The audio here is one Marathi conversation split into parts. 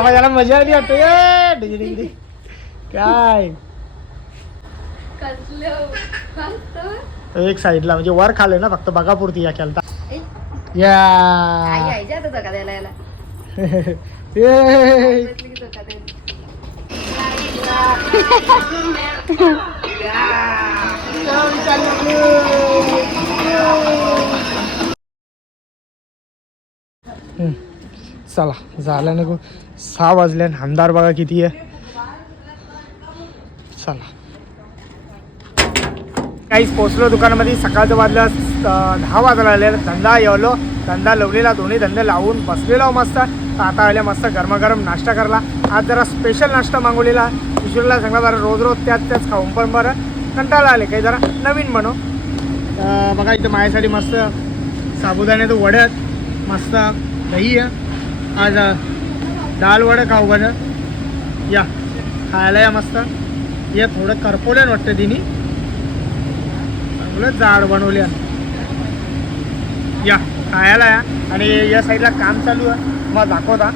बाबा याला मजा आली वाटते काय एक साईडला म्हणजे वर खाले ना फक्त बघा पुरती या खेळता या चला झालं ना 6 वाजले अंधार बघा किती आहे चला काहीच पोचलो दुकानामध्ये सकाळचं वाजलं 10 वाजायला आले धंदा येवलो धंदा लावलेला दोन्ही धंदे लावून बसलेला मस्त आता आले मस्त गरमागरम नाश्ता करला आज जरा स्पेशल नाश्ता मागवलेला ईश्वरला सांगला जरा रोज रोज त्याच खाऊन पण बरं कंटाळा आले काही जरा नवीन बनव बघा इथं माझ्यासाठी मस्त साबुदाण्याचं वड्यात मस्त दही आहे आज डाळ वडं खाऊ बरं या खायला या मस्त या थोडं करपवल्यान वाटतं तिने चांगलं जाड बनवल्या या खायला या आणि या साईडला काम चालू आहे मग दाखवता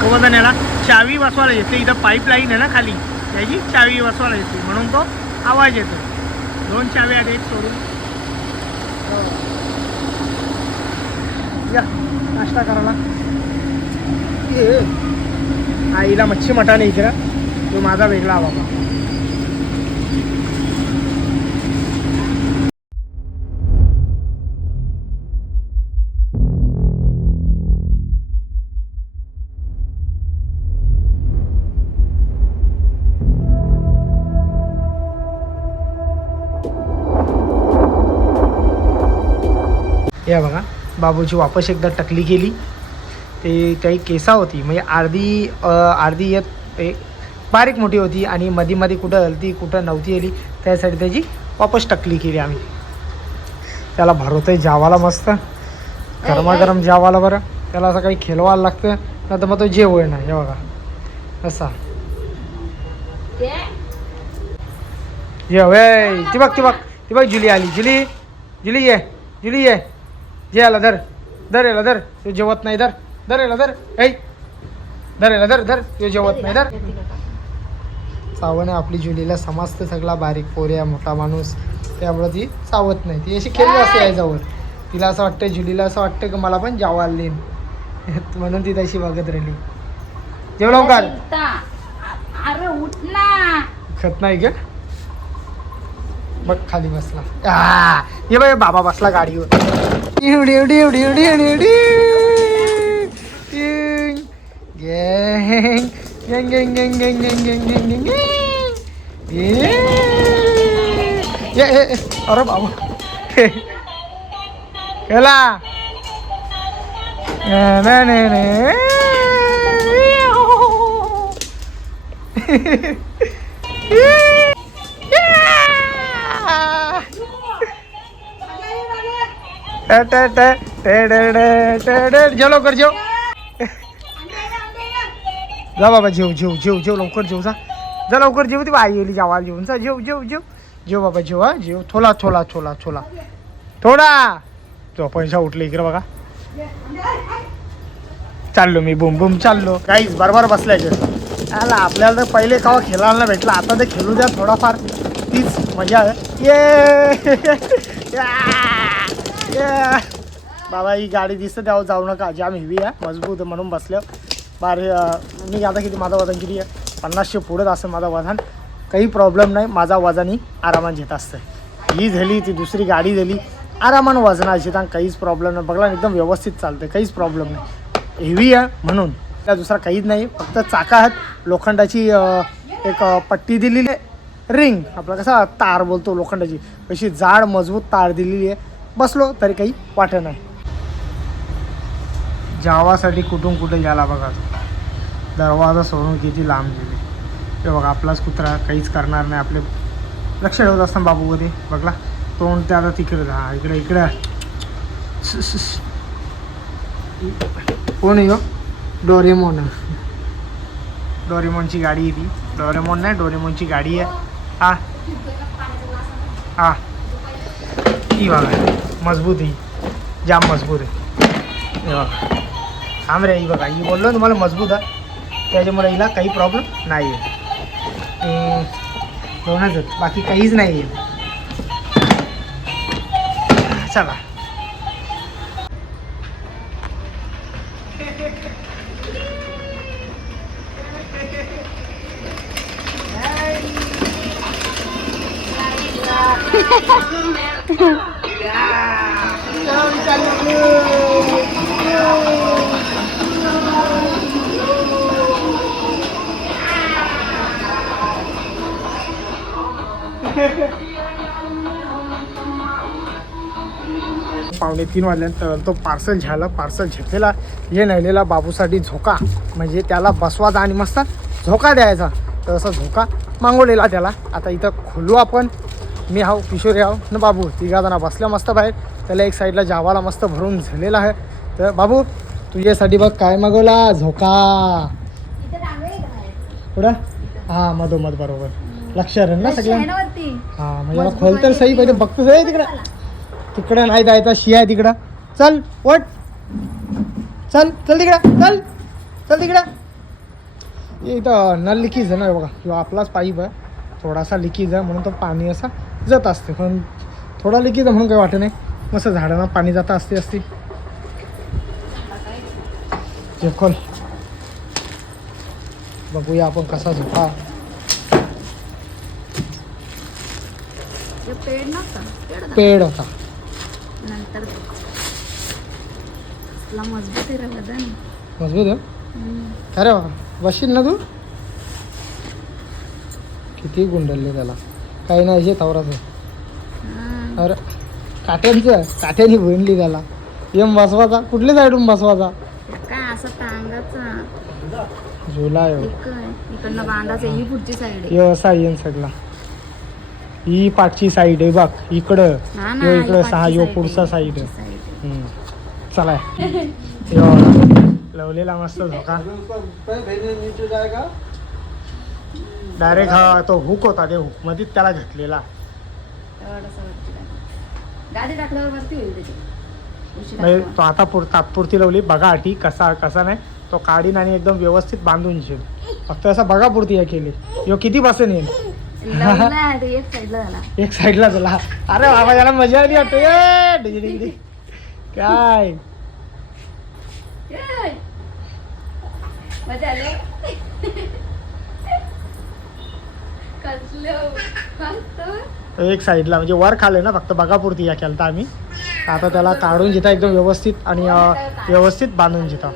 कवदाण्याला चावी बसवायला येते इथं पाईपलाईन आहे ना खाली त्याची चावी बसवायला येते म्हणून तो आवाज येतो 2 चावी आहेत एक सोडून या नाश्ता करायला आईला मच्छी मटाने इकडं तो माझा वेगळा बाबा या बघा बाबूची वापस एकदा टकली केली ते काही केसा होती म्हणजे अर्धी येत बारीक मोठी होती आणि मध्ये कुठं हलती कुठं नव्हती आली त्यासाठी त्याची वापस टकली केली आम्ही त्याला भरवतोय जावाला मस्त गरमागरम जावाला बरं त्याला असं काही खेळवायला लागतं नाही तर मग तो जेव आहे ना हे बघा असा जेव ती बघ जुली आली जुली ये जे आला धर याला धर तो जेवत नाही धर याला धर याला धर तो जेवत नाही धर चावणे आपली जुलीला समजतं सगळा बारीक पोऱ्या मोठा माणूस त्यामुळे ती चावत नाही ती अशी खेळली असते याच्यावर तिला असं वाटतं जुलीला असं वाटतं की मला पण जावायला देईन म्हणून ती तशी बघत राहिली जेव लवकर खत नाही का बघ खाली बसला ये बाय बाबा बसला गाडीवर अरे बाबा केला जेव लवकर जेव जा बाबा जेव लवकर जेव जा लवकर जेव ती आई येली जावाला जेवून जा जेव बाबा जेव हा जेव थोला थोडा तो पैसा उठले इकडे बघा चाललो मी बुम चाललो काहीच बरोबर बसलायचं आला आपल्याला तर पहिले केव्हा खेळायला भेटला आता ते खेळू द्या थोडाफार तीच मजा आहे बाबा ही गाडी दिसते त्यावर जाऊ नका जाम हेवी आहे मजबूत म्हणून बसल्या मी आता किती माझा वजन किती आहे 50 पुढेच असं माझा वजन काही प्रॉब्लेम नाही माझा वजनही आरामात घेत असतं ही झाली ती दुसरी गाडी झाली आरामानं वजनाची तर काहीच प्रॉब्लेम नाही बघला एकदम व्यवस्थित चालतं काहीच प्रॉब्लेम नाही हेवी आहे म्हणून त्या दुसरा काहीच नाही फक्त चाका आहेत लोखंडाची एक पट्टी दिलेली आहे रिंग आपला कसा तार बोलतो लोखंडाची अशी जाड मजबूत तार दिलेली आहे बसलो तरी काही वाटत नाही जावासाठी कुठून कुठे गेला बघा दरवाजा सोडून किती लांब गेले ते बघा आपलाच कुत्रा काहीच करणार नाही आपले लक्ष ठेवत असताना बाबूमध्ये बघला तोंड ते आता तिकडे हा इकडे कोण आहे डोरेमोनची गाडी आहे ती डोरेमोन नाही डोरेमोनची गाडी आहे हा ती बघा मजबूत ही जाम मजबूत आहे. हे बघा थांब रे, ही बघा ही बोललो ना तुम्हाला मजबूत आहे, त्याच्यामुळे हिला काही प्रॉब्लेम नाही आहे. दोनच बाकी काहीच नाही आहे. चला पावणे 3 वाजल्यानंतर तो पार्सल झालं. पार्सल घेतलेला हे नेलेला बाबूसाठी झोका, म्हणजे त्याला बसवायचा आणि मस्त झोका द्यायचा. तर असा झोका मागवलेला त्याला. आता इथं खोलू आपण. मी हाव, किशोरी हाव ना बाबू, तिघा जण बसल्या मस्त बाहेर. त्याला एक साईडला जावाला मस्त भरून झालेला आहे. तर बाबू तुझ्यासाठी बघ काय मागवला, झोका. पुढं हां मधोमध बरोबर लक्ष राहील ना सगळं. हां म्हणजे खोल तर सही पाहिजे. बघतोच आहे तिकडं नाही जायचं, शिया तिकडं. चल वट, चल चल तिकडं, चल चल तिकडं. इथं नल लिकीज आहे ना बघा, किंवा आपलाच पाईप आहे, थोडासा लिकीज आहे म्हणून तो पाणी असा जात असते. पण थोडा लिकीज आहे म्हणून काही वाटत नाही, मस्त झाडांना पाणी जात असते. जे खोल बघूया आपण कसा झोका. पेड होता नंतर मजबूत आहे. मजबूत आहे. अरे वा, बसशील ना तू. किती गुंडलले त्याला, काही नाही जे तवराचं. अरे काठ्याने बनली त्याला. एम बसवाचा कुठल्या साईडून बसवाचा, काय असं टांगाचा झुला इकडनं बांधायचं. ही पुढची साईड आहे. असा येईन सगळा. ही पाठची साईड आहे बघ इकडं. यो इकडं सहा यो पुढचा साईड आहे. चला लवलेला मस्त झोका. डायरेक्ट हा तो हुक होता, ते हुक मध्ये त्याला घेतलेला. गाडी टाकल्यावर वरती होईल त्याची. म्हणजे तो आता तात्पुरती लावली बघा आठी कसा नाही तो काढीन आणि एकदम व्यवस्थित बांधून घेईल. फक्त असं बघा पुरती या केली. यो किती बसेन येईल एक साईडला झाला. अरे बाबा याला मजा आली वाटत. काय एक साईडला म्हणजे वर खाले ना, फक्त बघापुरती या केलता आम्ही. आता त्याला काढून घेता एकदम व्यवस्थित आणि व्यवस्थित बांधून घेता.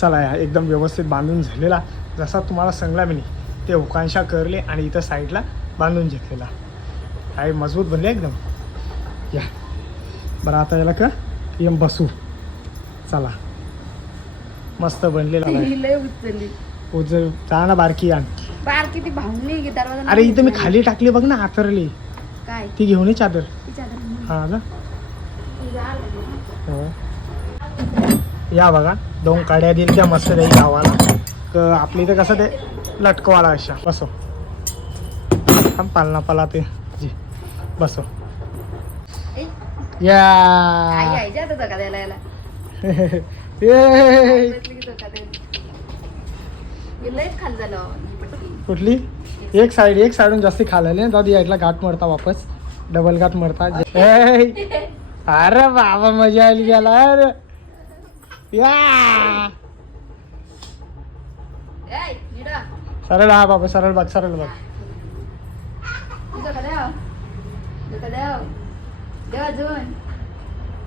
चला या एकदम व्यवस्थित बांधून झालेला. जसा तुम्हाला सांगला मी ते हुकांशा करले आणि इथं साईडला बांधून घेतलेला. काय मजबूत बनले एकदम. या बरं आता याला का येम बसू. चला मस्त बनलेला. उचल जा ना बारकी आण. बारकी ती भावली की दरवाजा. अरे इथं मी खाली टाकली बघ ना आतरली. काय ती घेऊन ये चादर. हा ना या बघा 2 काड्या दिल त्या मस्त काही गावाला. तर आपल्या इथं कसं ते लटकवाला अशा. बसो पालना पाला ते जी बसो. या कुठली एक साईडून जास्ती खाल्ले दादी यायला गाठ मरता वापस डबल गाठ मरता. अरे बाबा मजा आली गेला. अरे या सरळ हा बाबा सरळ बघ सरळ बघ.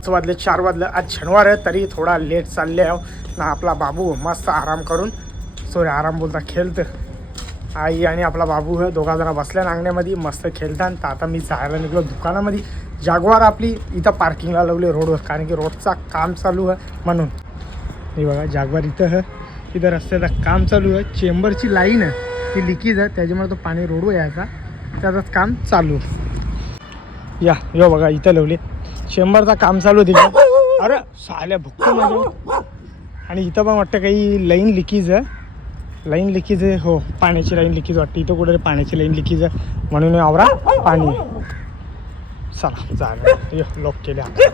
वाजले 4 वाजले. आज शनिवार आहे तरी थोडा लेट चालले आहे ना. आपला बाबू मस्त आराम करून आराम बोलता खेळतं. आई आणि आपला बाबू हे दोघा जण बसल्या अंगण्यामध्ये मस्त खेळतात. तर आता मी जायला निघलो दुकानामध्ये. जागवार आपली इथं पार्किंगला लावली रोडवर, कारण की रोडचा काम चालू आहे म्हणून. हे बघा जागवार इथं इथं रस्त्याचं काम चालू आहे. चेंबरची लाईन आहे ती लिकीज आहे, त्याच्यामुळे तो पाणी रोडवर यायचा त्याचंच काम चालू. या यो बघा इथं लावले चेंबरचं काम चालू तिथं. अरे साल्या भुक्क म्हणजे. आणि इथं पण वाटतं काही लाईन लिकीज आहे. लाईन लिकीज आहे हो, पाण्याची लाईन लिकीज वाटते. इथं कुठे पाण्याची लाईन लिकीज आहे म्हणून आवरा पाणी. चला झालं लॉक केले आता.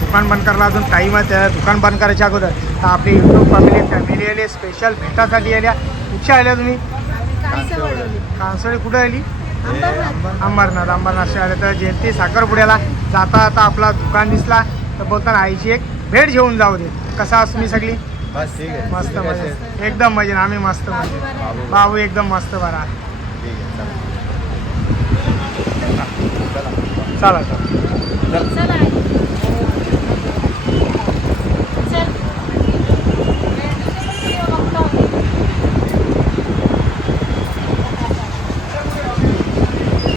दुकान बंद करायला अजून टाईम आहे. त्या दुकान बंद करायच्या अगोदर तर आपली यूट्यूब फॅमिली आली स्पेशल भेटासाठी आल्या. कुठे आल्या तुम्ही? कांसोळी. कुठं आली? अंबरनाथ आले. तर जयंती साखरपुड्याला जाता जाता आपला दुकान दिसला तर बोलताना आईची एक भेट घेऊन जाऊ दे. कसा असतो मी सगळी? बस ठीक आहे. मस्त तुम्ही कसे मजेत. आहेत? एकदम मजेत. आम्ही मस्त मजेत. बाबू. बाबू एकदम मस्त बरा. ठीक आहे, चला. चला चला. चल.